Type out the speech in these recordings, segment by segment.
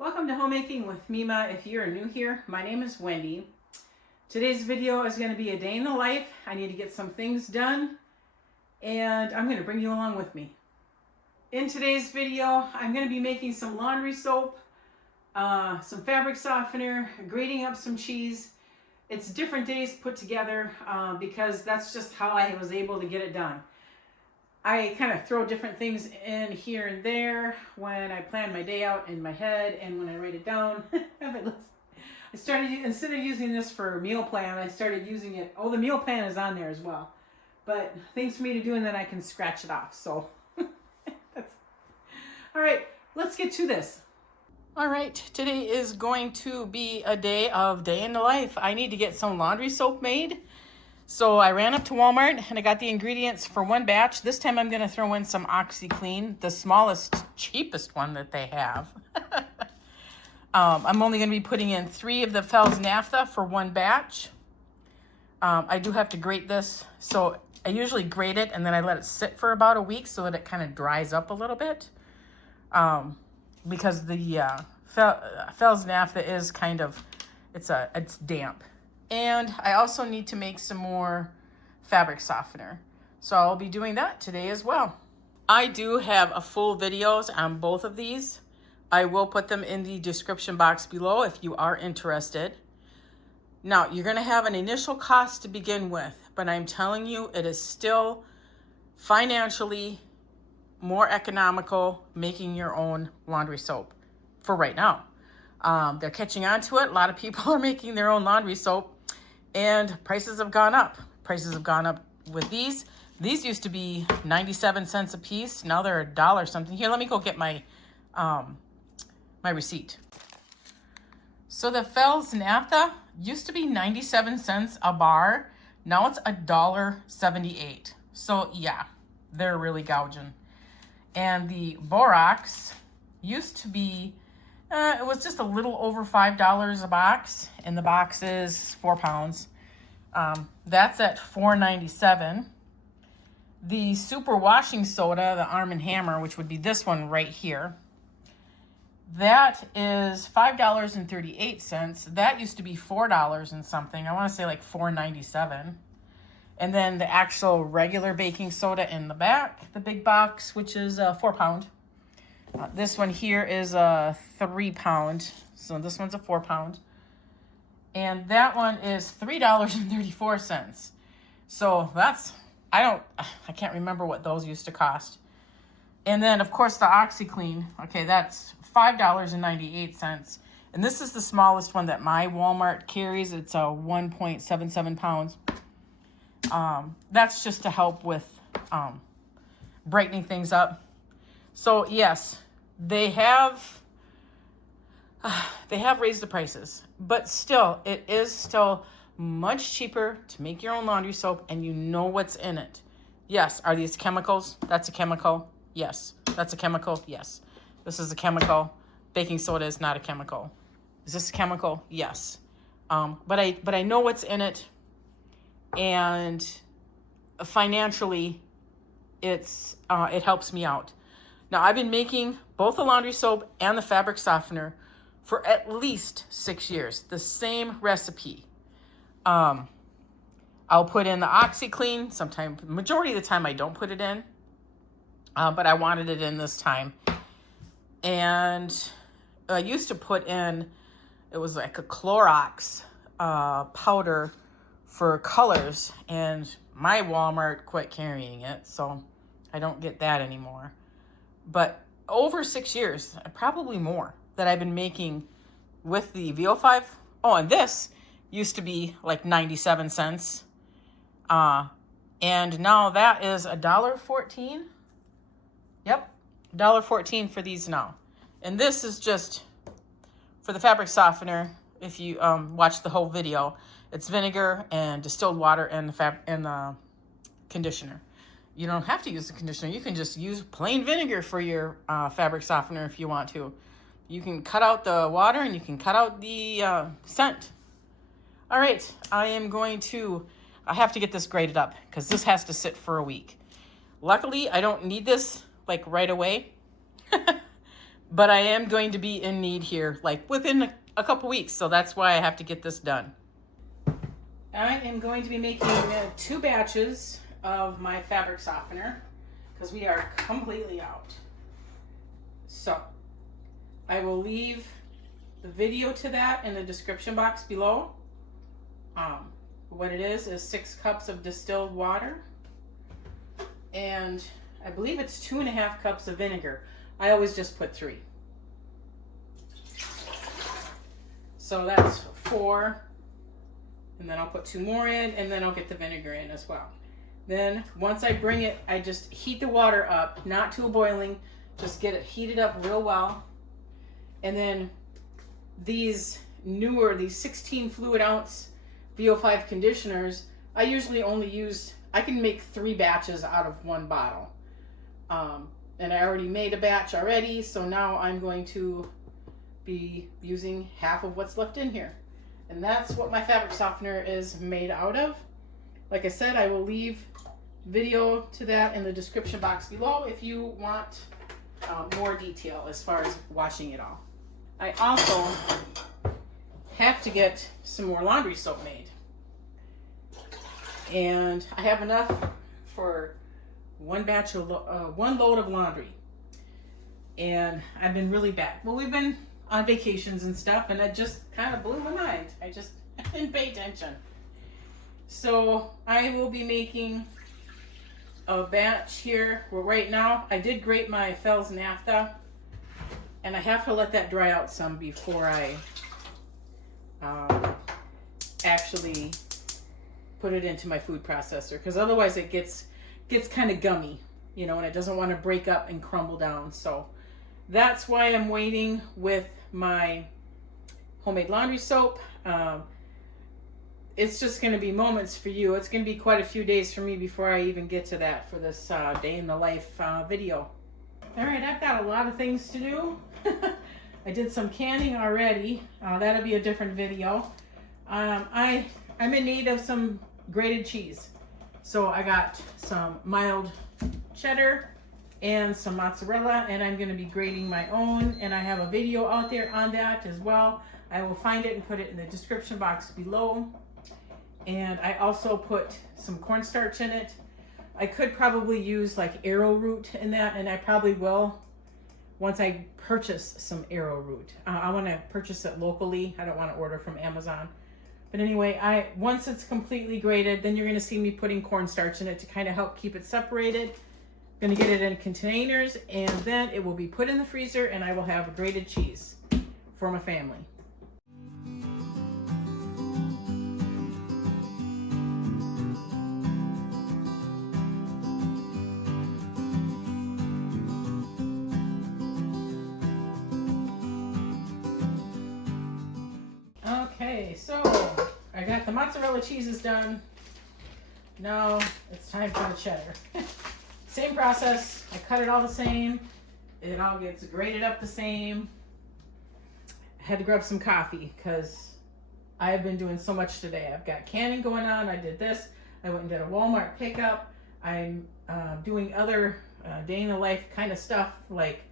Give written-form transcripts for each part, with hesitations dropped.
Welcome to Homemaking with Mima. If you're new here, my name is Wendy. Today's video is going to be a day in the life. I need to get some things done and I'm going to bring you along with me. In today's video, I'm going to be making some laundry soap, some fabric softener, grating up some cheese. It's different days put together because that's just how I was able to get it done. I kind of throw different things in here and there when I plan my day out in my head and when I write it down. I started, instead of using this for meal plan, I started using it. Oh, the meal plan is on there as well. But things for me to do and then I can scratch it off. So, that's all right. Let's get to this. All right. Today is going to be a day in the life. I need to get some laundry soap made. So I ran up to Walmart and I got the ingredients for one batch. This time I'm going to throw in some OxiClean, the smallest, cheapest one that they have. I'm only going to be putting in 3 of the Fells Naphtha for one batch. I do have to grate this. So I usually grate it and then I let it sit for about a week so that it kind of dries up a little bit. Because the Fells Naphtha is kind of, it's damp. And I also need to make some more fabric softener. So I'll be doing that today as well. I do have a full videos on both of these. I will put them in the description box below if you are interested. Now, you're gonna have an initial cost to begin with, but I'm telling you, it is still financially more economical making your own laundry soap for right now. They're catching on to it. A lot of people are making their own laundry soap. And prices have gone up. Prices have gone up with these. These used to be 97 cents a piece. Now they're $1 something. Here, let me go get my my receipt. So the Fells Naphtha used to be 97 cents a bar. Now it's $1.78. So yeah, they're really gouging. And the borax used to be it was just a little over $5 a box, and the box is 4 pounds. That's at $4.97. The super washing soda, the Arm & Hammer, which would be this one right here, that is $5.38. That used to be $4 and something. I want to say like $4.97. And then the actual regular baking soda in the back, the big box, which is 4 pound. This one here is a 3 pound. So this one's a 4 pound. And that one is $3.34. So that's, I can't remember what those used to cost. And then of course the OxiClean, okay, that's $5.98. And this is the smallest one that my Walmart carries. It's a 1.77 pounds. That's just to help with brightening things up. So yes, they have raised the prices, but still, it is still much cheaper to make your own laundry soap, and you know what's in it. Yes, are these chemicals? That's a chemical. Yes, that's a chemical. Yes, this is a chemical. Baking soda is not a chemical. Is this a chemical? Yes, but I know what's in it, and financially, it helps me out. Now, I've been making both the laundry soap and the fabric softener for at least 6 years. The same recipe. I'll put in the OxiClean. Sometimes, majority of the time, I don't put it in. But I wanted it in this time. And I used to put in, it was like a Clorox powder for colors. And my Walmart quit carrying it, so I don't get that anymore. But over 6 years, probably more, that I've been making with the VO5. Oh, and this used to be like 97 cents. And now that is $1.14. Yep, $1.14 for these now. And this is just for the fabric softener. If you watch the whole video, it's vinegar and distilled water and the conditioner. You don't have to use the conditioner. You can just use plain vinegar for your fabric softener if you want to. You can cut out the water and you can cut out the scent. All right, I have to get this grated up because this has to sit for a week. Luckily, I don't need this like right away. but I am going to be in need here, like within a couple weeks. So that's why I have to get this done. I am going to be making 2 batches of my fabric softener because we are completely out. So I will leave the video to that in the description box below. What it is 6 cups of distilled water, and I believe it's 2.5 cups of vinegar. I always just put 3. So that's 4, and then I'll put 2 more in, and then I'll get the vinegar in as well. Then once I bring it, I just heat the water up, not to a boiling, just get it heated up real well. And then these 16 fluid ounce VO5 conditioners, I usually only use, I can make 3 batches out of 1 bottle. And I already made a batch already, so now I'm going to be using half of what's left in here. And that's what my fabric softener is made out of. Like I said, I will leave video to that in the description box below if you want more detail as far as washing it all. I also have to get some more laundry soap made. And I have enough for 1 batch of 1 load of laundry. And I've been really bad. Well, we've been on vacations and stuff, and it just kind of blew my mind. I just didn't pay attention. So I will be making a batch here. Well, right now I did grate my Fells naphtha, and I have to let that dry out some before I actually put it into my food processor, because otherwise it gets kind of gummy, you know, and it doesn't want to break up and crumble down. So that's why I'm waiting with my homemade laundry soap. It's just going to be moments for you. It's going to be quite a few days for me before I even get to that for this day in the life video. All right, I've got a lot of things to do. I did some canning already. That'll be a different video. I'm in need of some grated cheese. So I got some mild cheddar and some mozzarella, and I'm going to be grating my own, and I have a video out there on that as well. I will find it and put it in the description box below. And I also put some cornstarch in it. I could probably use like arrowroot in that, and I probably will once I purchase some arrowroot. I want to purchase it locally. I don't want to order from Amazon. But anyway, once it's completely grated, then you're going to see me putting cornstarch in it to kind of help keep it separated. I'm going to get it in containers, and then it will be put in the freezer, and I will have grated cheese for my family. Okay, so I got the mozzarella cheeses done. Now it's time for the cheddar. Same process. I cut it all the same. It all gets grated up the same. I had to grab some coffee because I have been doing so much today. I've got canning going on. I did this. I went and did a Walmart pickup. I'm doing other day in the life kind of stuff, like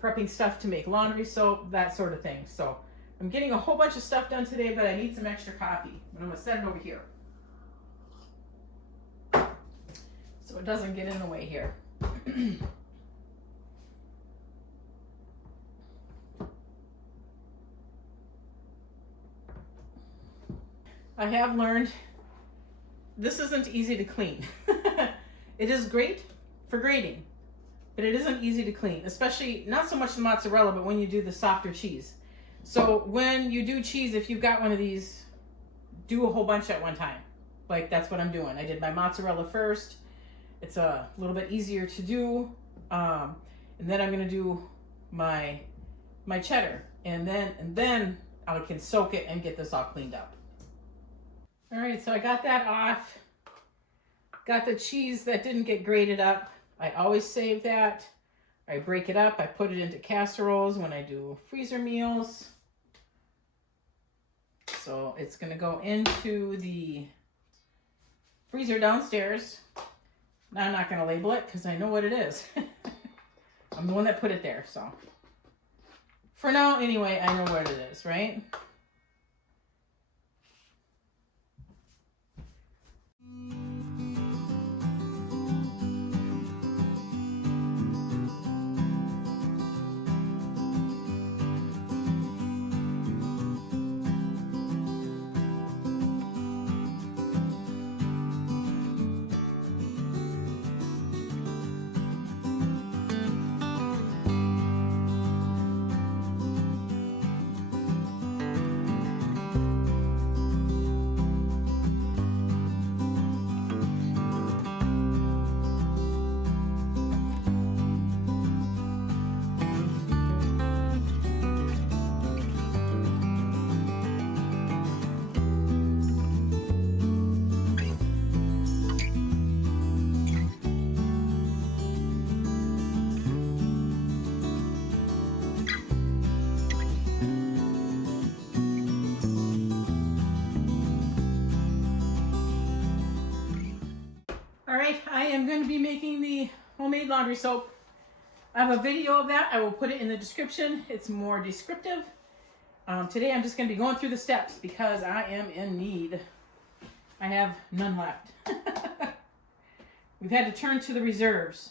prepping stuff to make laundry soap, that sort of thing. So I'm getting a whole bunch of stuff done today, but I need some extra coffee. I'm going to set it over here so it doesn't get in the way here. I have learned this isn't easy to clean. It is great for grating, but it isn't easy to clean, especially not so much the mozzarella, but when you do the softer cheese. So when you do cheese, if you've got one of these, do a whole bunch at one time. Like that's what I'm doing. I did my mozzarella first. It's a little bit easier to do. And then I'm going to do my cheddar. And then I can soak it and get this all cleaned up. All right, so I got that off. Got the cheese that didn't get grated up. I always save that. I break it up. I put it into casseroles when I do freezer meals. So it's going to go into the freezer downstairs. Now I'm not going to label it because I know what it is. I'm the one that put it there, so. For now, anyway, I know what it is, right? All right, I am going to be making the homemade laundry soap. I have a video of that. I will put it in the description. It's more descriptive. Today I'm just going to be going through the steps because I am in need. I have none left. We've had to turn to the reserves.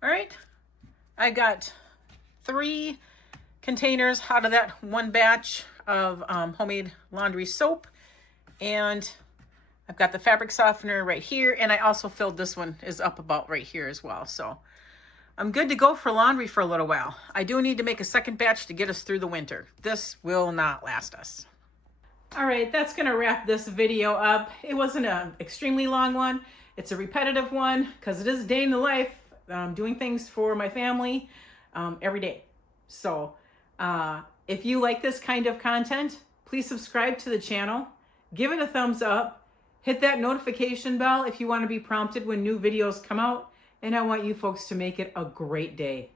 All right, I got 3 containers out of that one batch of homemade laundry soap, and I've got the fabric softener right here, and I also filled this one is up about right here as well. So I'm good to go for laundry for a little while. I do need to make a second batch to get us through the winter. This will not last us. All right, that's gonna wrap this video up. It wasn't an extremely long one. It's a repetitive one because it is a day in the life. Doing things for my family every day. So if you like this kind of content, please subscribe to the channel, give it a thumbs up, hit that notification bell if you want to be prompted when new videos come out, and I want you folks to make it a great day.